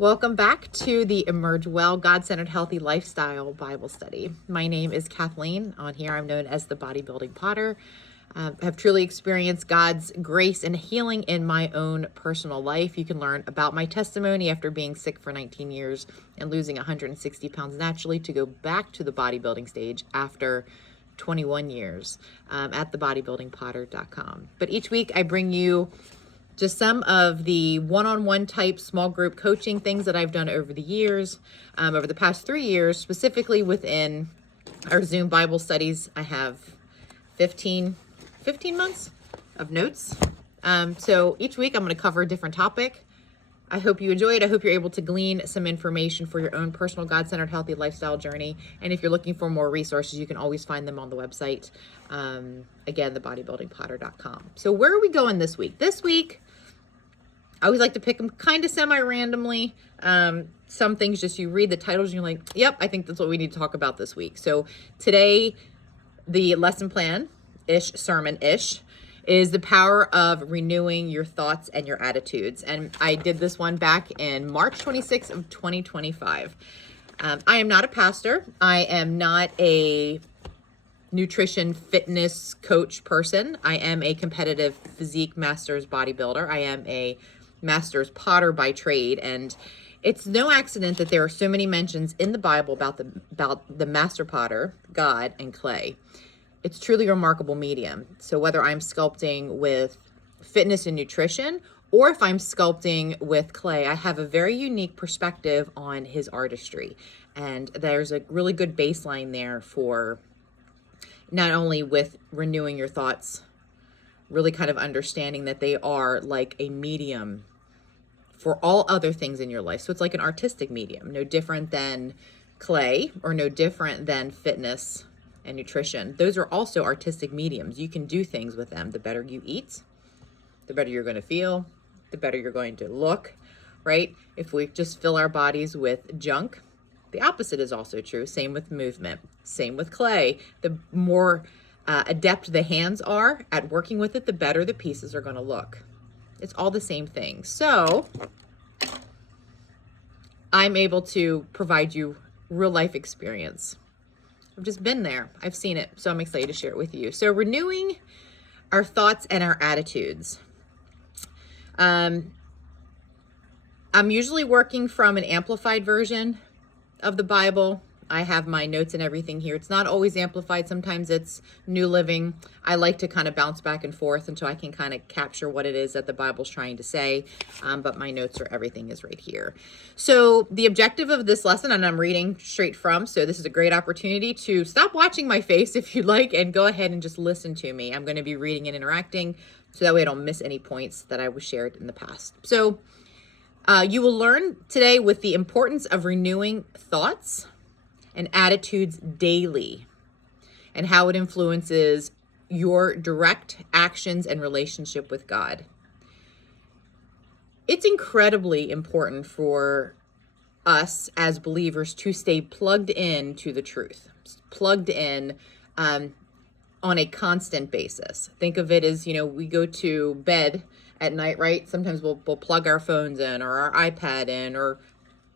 Welcome back to the Emerge Well, God-Centered Healthy Lifestyle Bible Study. My name is Kathleen. On here, I'm known as the Bodybuilding Potter. Have truly experienced God's grace and healing in my own personal life. You can learn about my testimony after being sick for 19 years and losing 160 pounds naturally to go back to the bodybuilding stage after 21 years at thebodybuildingpotter.com. But each week I bring you just some of the one-on-one type small group coaching things that I've done over the years, over the past 3 years, specifically within our Zoom Bible studies. I have 15 months of notes. So each week I'm going to cover a different topic. I hope you enjoy it. I hope you're able to glean some information for your own personal God-centered healthy lifestyle journey. And if you're looking for more resources, you can always find them on the website. Again, thebodybuildingpotter.com. So where are we going this week? This week, I always like to pick them kind of semi-randomly. Some things just you read the titles and you're like, yep, I think that's what we need to talk about this week. So today, the lesson plan-ish, sermon-ish, is the power of renewing your thoughts and your attitudes. And I did this one back in March 26th of 2025. I am not a pastor. I am not a nutrition fitness coach person. I am a competitive physique master's bodybuilder. I am a master's potter by trade. And it's no accident that there are so many mentions in the Bible about the master potter, God, and clay. It's truly a remarkable medium. So whether I'm sculpting with fitness and nutrition, or if I'm sculpting with clay, I have a very unique perspective on his artistry. And there's a really good baseline there for not only with renewing your thoughts, really kind of understanding that they are like a medium for all other things in your life. So it's like an artistic medium, no different than clay or no different than fitness and nutrition. Those are also artistic mediums. You can do things with them. The better you eat, the better you're going to feel, the better you're going to look, right? If we just fill our bodies with junk, the opposite is also true. Same with movement, same with clay. The more adept the hands are at working with it, the better the pieces are going to look. It's all the same thing. So I'm able to provide you real life experience. I've just been there. I've seen it. So I'm excited to share it with you. So renewing our thoughts and our attitudes. I'm usually working from an amplified version of the Bible. I have my notes and everything here. It's not always amplified. Sometimes it's New Living. I like to kind of bounce back and forth until I can kind of capture what it is that the Bible's trying to say. But my notes are, everything is right here. So the objective of this lesson, and I'm reading straight from, so this is a great opportunity to stop watching my face if you'd like and go ahead and just listen to me. I'm going to be reading and interacting so that way I don't miss any points that I was shared in the past. So you will learn today with the importance of renewing thoughts and attitudes daily and how it influences your direct actions and relationship with God. It's incredibly important for us as believers to stay plugged in to the truth, plugged in on a constant basis. Think of it as, we go to bed at night, right? Sometimes we'll plug our phones in or our iPad in, or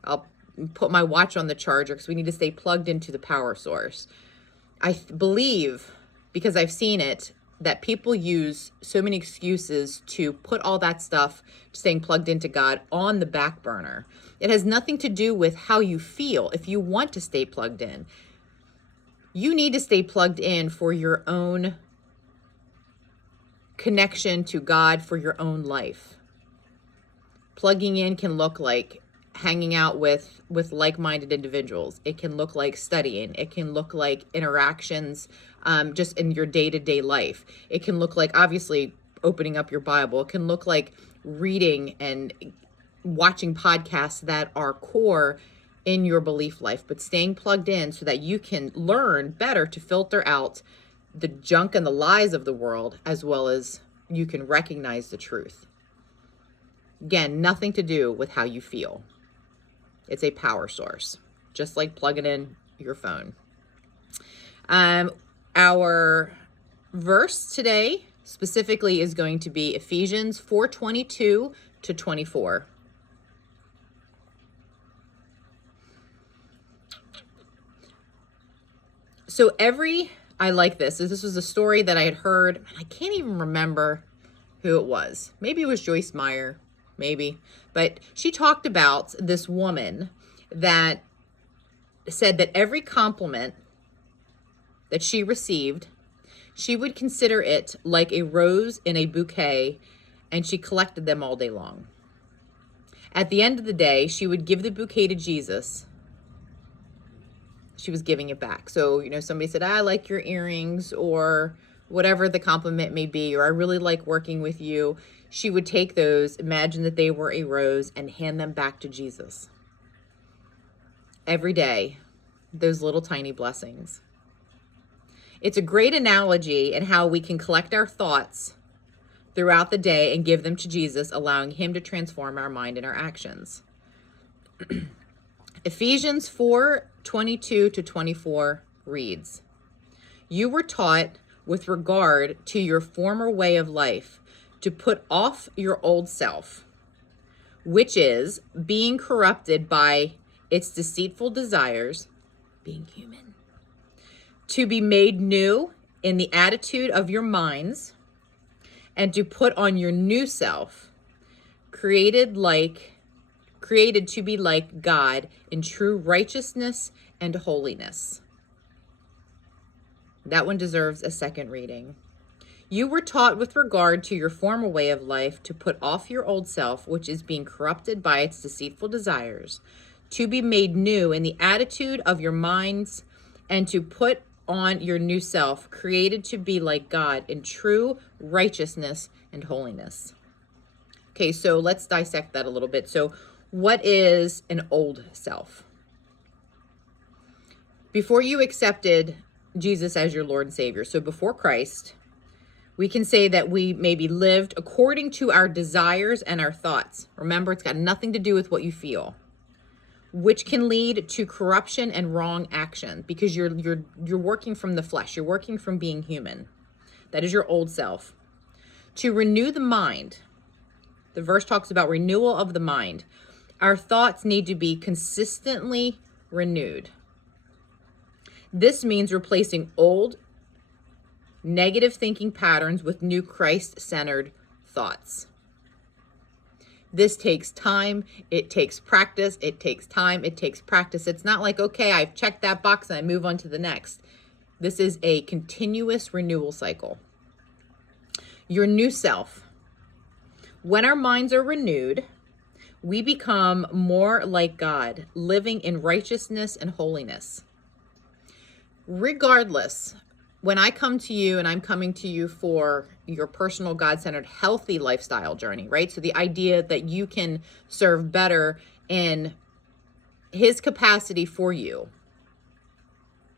I'll put my watch on the charger because we need to stay plugged into the power source. I believe, because I've seen it, that people use so many excuses to put all that stuff, staying plugged into God, on the back burner. It has nothing to do with how you feel. If you want to stay plugged in, you need to stay plugged in for your own connection to God, for your own life. Plugging in can look like hanging out with like-minded individuals. It can look like studying. It can look like interactions just in your day-to-day life. It can look like, obviously, opening up your Bible. It can look like reading and watching podcasts that are core in your belief life, but staying plugged in so that you can learn better to filter out the junk and the lies of the world, as well as you can recognize the truth. Again, nothing to do with how you feel. It's a power source, just like plugging in your phone. Our verse today specifically is going to be Ephesians 4:22 to 24. I like this. This was a story that I had heard, and I can't even remember who it was. Maybe it was Joyce Meyer, maybe. But she talked about this woman that said that every compliment that she received, she would consider it like a rose in a bouquet, and she collected them all day long. At the end of the day, she would give the bouquet to Jesus. She was giving it back. So, somebody said, I like your earrings, or whatever the compliment may be, or I really like working with you. She would take those, imagine that they were a rose, and hand them back to Jesus. Every day, those little tiny blessings. It's a great analogy in how we can collect our thoughts throughout the day and give them to Jesus, allowing him to transform our mind and our actions. Ephesians 4:22-24 reads, "You were taught with regard to your former way of life to put off your old self, which is being corrupted by its deceitful desires," being human, "to be made new in the attitude of your minds, and to put on your new self, created to be like God in true righteousness and holiness." That one deserves a second reading. "You were taught with regard to your former way of life to put off your old self, which is being corrupted by its deceitful desires, to be made new in the attitude of your minds, and to put on your new self, created to be like God in true righteousness and holiness." Okay, so let's dissect that a little bit. So what is an old self? Before you accepted Jesus as your Lord and Savior, so before Christ, we can say that we maybe lived according to our desires and our thoughts. Remember, it's got nothing to do with what you feel, which can lead to corruption and wrong action, because you're working from the flesh. You're working from being human. That is your old self. To renew the mind, the verse talks about renewal of the mind. Our thoughts need to be consistently renewed. This means replacing old negative thinking patterns with new Christ-centered thoughts. This takes time. It takes practice. It takes time. It takes practice. It's not like, okay, I've checked that box and I move on to the next. This is a continuous renewal cycle. Your new self. When our minds are renewed, we become more like God, living in righteousness and holiness. Regardless, when I come to you, and I'm coming to you for your personal God-centered healthy lifestyle journey, right? So the idea that you can serve better in his capacity for you,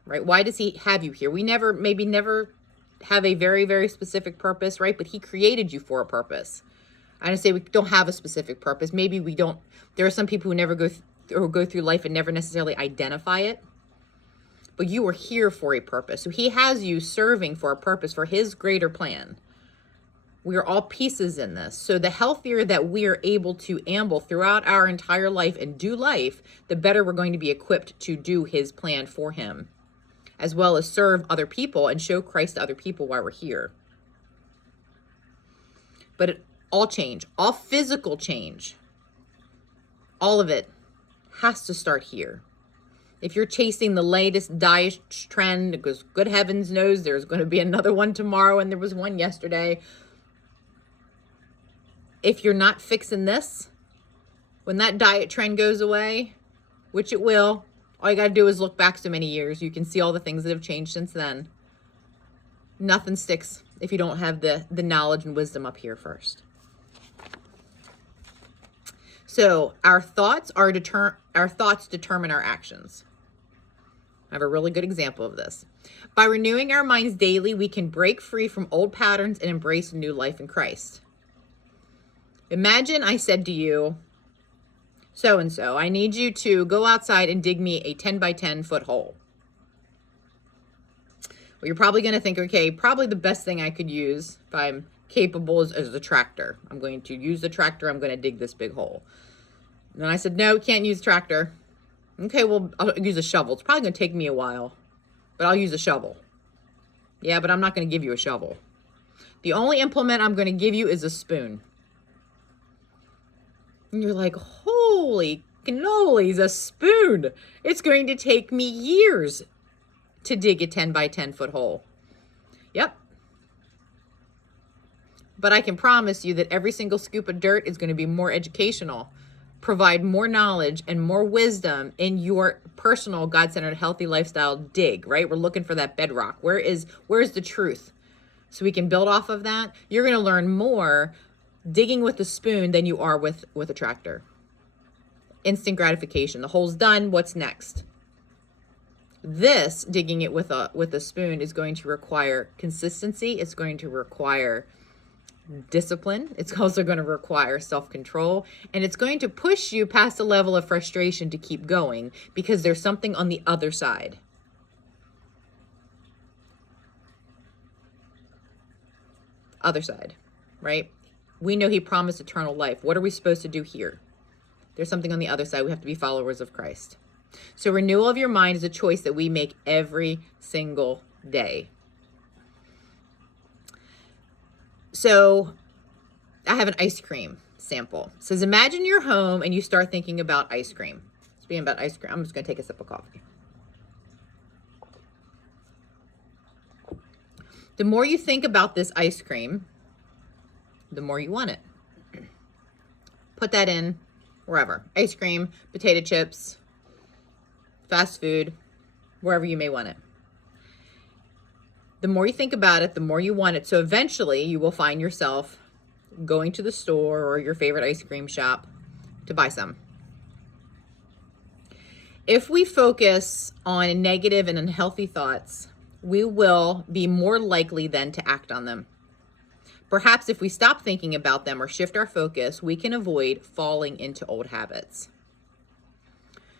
right? Why does he have you here? We never have a very, very specific purpose, right? But he created you for a purpose. I don't say we don't have a specific purpose. Maybe we don't. There are some people who never go through life and never necessarily identify it. But you are here for a purpose. So he has you serving for a purpose, for his greater plan. We are all pieces in this. So the healthier that we are able to amble throughout our entire life and do life, the better we're going to be equipped to do his plan for him, as well as serve other people and show Christ to other people while we're here. But all change, all physical change, all of it has to start here. If you're chasing the latest diet trend, because good heavens knows there's going to be another one tomorrow and there was one yesterday. If you're not fixing this, when that diet trend goes away, which it will, all you got to do is look back so many years. You can see all the things that have changed since then. Nothing sticks if you don't have the knowledge and wisdom up here first. So our thoughts determine our actions. I have a really good example of this. By renewing our minds daily, we can break free from old patterns and embrace new life in Christ. Imagine I said to you, so-and-so, I need you to go outside and dig me a 10 by 10 foot hole. Well, you're probably going to think, okay, probably the best thing I could use if I'm capable is a tractor. I'm going to use the tractor. I'm going to dig this big hole. And then I said, no, can't use tractor. Okay, well, I'll use a shovel. It's probably going to take me a while, but but I'll use a shovel. Yeah, but I'm not going to give you a shovel. The only implement I'm going to give you is a spoon. And you're like, holy cannolis, a spoon. It's going to take me years to dig a 10 by 10 foot hole. Yep. But I can promise you that every single scoop of dirt is going to be more educational, provide more knowledge and more wisdom in your personal God-centered healthy lifestyle dig, right? We're looking for that bedrock. Where's the truth? So we can build off of that. You're going to learn more digging with a spoon than you are with a tractor. Instant gratification. The hole's done. What's next? This digging it with a spoon is going to require consistency. It's going to require discipline. It's also going to require self-control, and it's going to push you past a level of frustration to keep going because there's something on the other side. Other side, right? We know he promised eternal life. What are we supposed to do here? There's something on the other side. We have to be followers of Christ. So renewal of your mind is a choice that we make every single day. So I have an ice cream sample. It says, imagine you're home and you start thinking about ice cream. Speaking about ice cream, I'm just going to take a sip of coffee. The more you think about this ice cream, the more you want it. Put that in wherever. Ice cream, potato chips, fast food, wherever you may want it. The more you think about it, the more you want it. So eventually you will find yourself going to the store or your favorite ice cream shop to buy some. If we focus on negative and unhealthy thoughts, we will be more likely then to act on them. Perhaps if we stop thinking about them or shift our focus, we can avoid falling into old habits.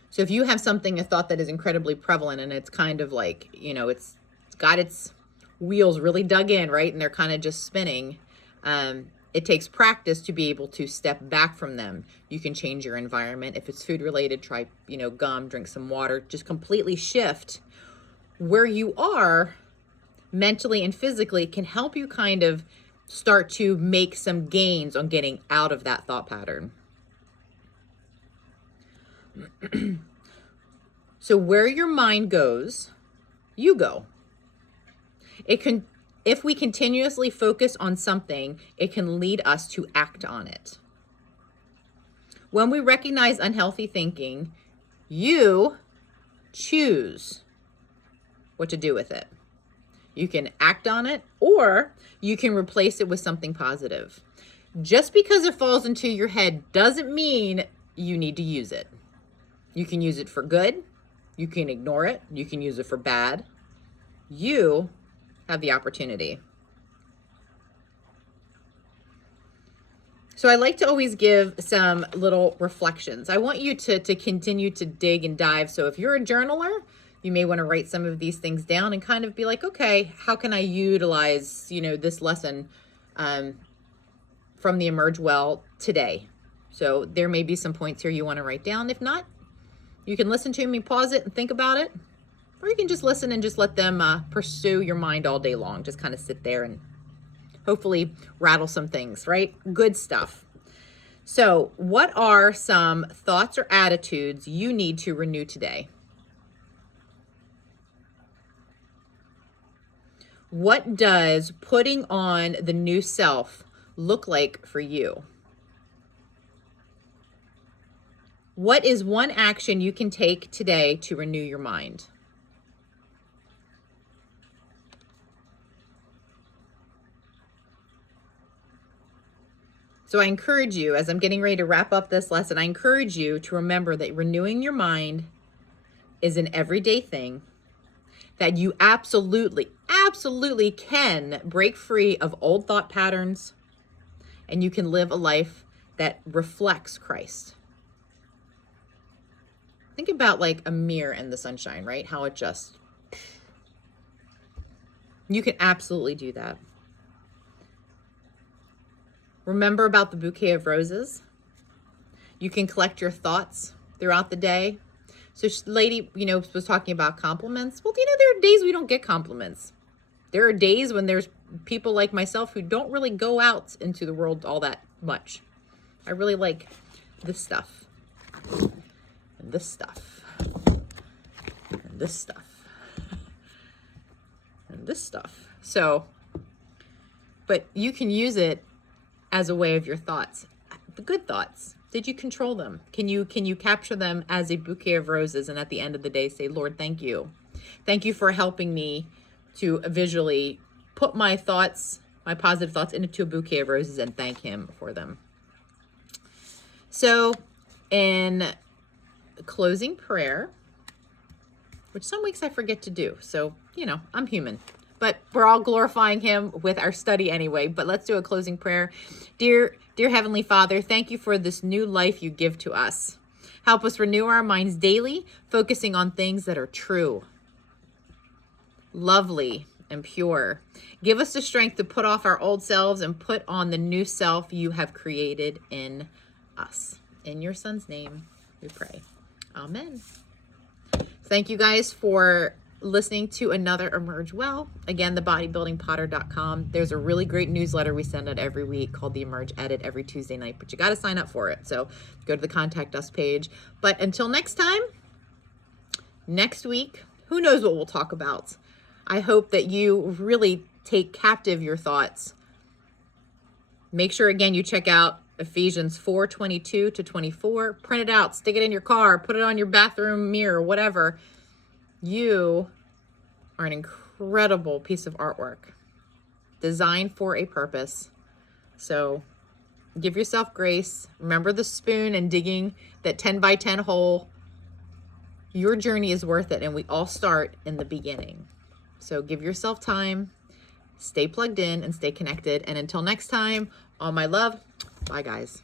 So if you have a thought that is incredibly prevalent and it's kind of like, it's got its wheels really dug in, right? And they're kind of just spinning. It takes practice to be able to step back from them. You can change your environment. If it's food related, try, gum, drink some water, just completely shift where you are mentally and physically can help you kind of start to make some gains on getting out of that thought pattern. So where your mind goes, you go. If we continuously focus on something, it can lead us to act on it. When we recognize unhealthy thinking, you choose what to do with it. You can act on it, or you can replace it with something positive. Just because it falls into your head doesn't mean you need to use it. You can use it for good. You can ignore it. You can use it for bad. You have the opportunity. So I like to always give some little reflections. I want you to continue to dig and dive. So if you're a journaler, you may want to write some of these things down and kind of be like, okay, how can I utilize, this lesson from the Emerge Well today? So there may be some points here you want to write down. If not, you can listen to me, pause it and think about it. Or you can just listen and just let them pursue your mind all day long. Just kind of sit there and hopefully rattle some things, right? Good stuff. So what are some thoughts or attitudes you need to renew today? What does putting on the new self look like for you? What is one action you can take today to renew your mind? So I encourage you, as I'm getting ready to wrap up this lesson, I encourage you to remember that renewing your mind is an everyday thing, that you absolutely can break free of old thought patterns, and you can live a life that reflects Christ. Think about like a mirror in the sunshine, right? How it just, you can absolutely do that. Remember about the bouquet of roses. You can collect your thoughts throughout the day. So lady, was talking about compliments. Well, there are days we don't get compliments. There are days when there's people like myself who don't really go out into the world all that much. I really like this stuff, and this stuff, and this stuff, and this stuff. So, but you can use it as a way of your thoughts, the good thoughts. Did you control them? Can you capture them as a bouquet of roses, and at the end of the day say, Lord, thank you. Thank you for helping me to visually put my thoughts, my positive thoughts, into a bouquet of roses and thank him for them. So in closing prayer, which some weeks I forget to do. So, I'm human, but we're all glorifying him with our study anyway. But let's do a closing prayer. Dear Heavenly Father, thank you for this new life you give to us. Help us renew our minds daily, focusing on things that are true, lovely, and pure. Give us the strength to put off our old selves and put on the new self you have created in us. In your son's name, we pray. Amen. Thank you guys for listening to another Emerge Well. Again, thebodybuildingpotter.com. There's a really great newsletter we send out every week called the Emerge Edit every Tuesday night, but you got to sign up for it. So go to the Contact Us page. But until next time, next week, who knows what we'll talk about. I hope that you really take captive your thoughts. Make sure, again, you check out Ephesians 4:22-24. Print it out, stick it in your car, put it on your bathroom mirror, whatever. You are an incredible piece of artwork designed for a purpose. So give yourself grace. Remember the spoon and digging that 10 by 10 hole. Your journey is worth it, and we all start in the beginning. So give yourself time, stay plugged in, and stay connected. And until next time, all my love. Bye, guys.